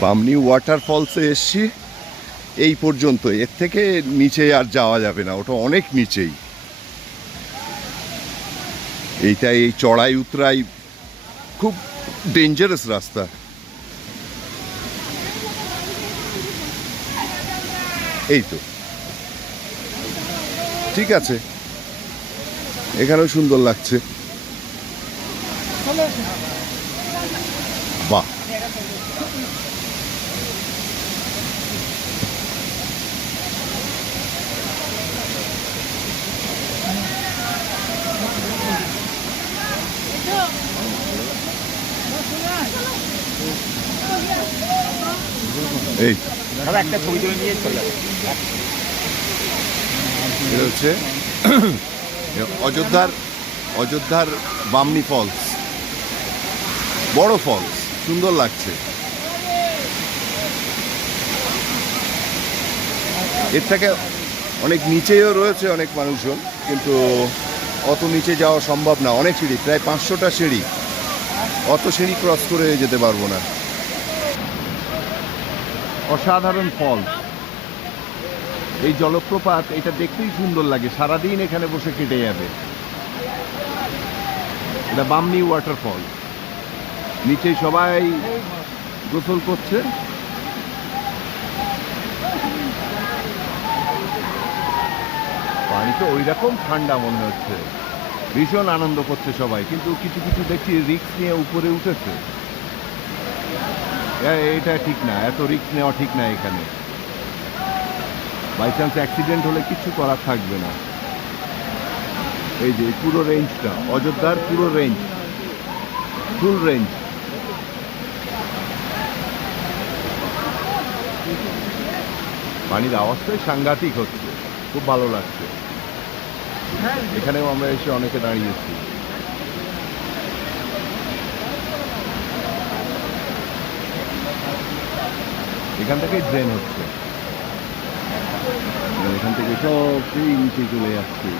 বামনি ওয়াটারফলসে এসছি এই পর্যন্ত, এর থেকে নিচে আর যাওয়া যাবে না, ওটা অনেক নিচেই। এইটা এই চড়াই উতরাই খুব ডেঞ্জারাস রাস্তা। এই তো ঠিক আছে, এখানেও সুন্দর লাগছে। বাহ, এই একটা ছবি তুলে নিয়ে চলে যাবে। এটা হচ্ছে অযোধ্যার বামনি ফলস, বড় ফলস, সুন্দর লাগছে। এর থেকে অনেক নিচেও রয়েছে অনেক মানুষজন, কিন্তু অত নিচে যাওয়া সম্ভব না, অনেক সিঁড়ি, প্রায় 500টা সিঁড়ি, অত সিঁড়ি ক্রস করে যেতে পারবো না। অসাধারণ ফলস, এই জলপ্রপাত, এটা দেখতেই সুন্দর লাগে, সারাদিন এখানে বসে কেটে যাবে। এটা বামনি ওয়াটারফল, নিচে সবাই গোসল করছে। পানি তো ওই রকম ঠান্ডা মনে হচ্ছে, ভীষণ আনন্দ করছে সবাই, কিন্তু কিছু কিছু দেখছি রিস্ক নিয়ে উপরে উঠেছে। এটা ঠিক না, এত রিস্ক নেওয়া ঠিক না এখানে, বাই চান্স অ্যাক্সিডেন্ট হলে কিছু করার থাকবে না। এই যে পুরো রেঞ্জটা, অযোধ্যার পুরো রেঞ্জ, ফুল রেঞ্জ। পানির আওয়াজটাই সাংঘাতিক হচ্ছে, খুব ভালো লাগছে। এখানেও আমরা এসে অনেকে দাঁড়িয়েছি। এখান থেকে ড্রেন হচ্ছে, এখান থেকে সব সেই নিচে চলে যাচ্ছে।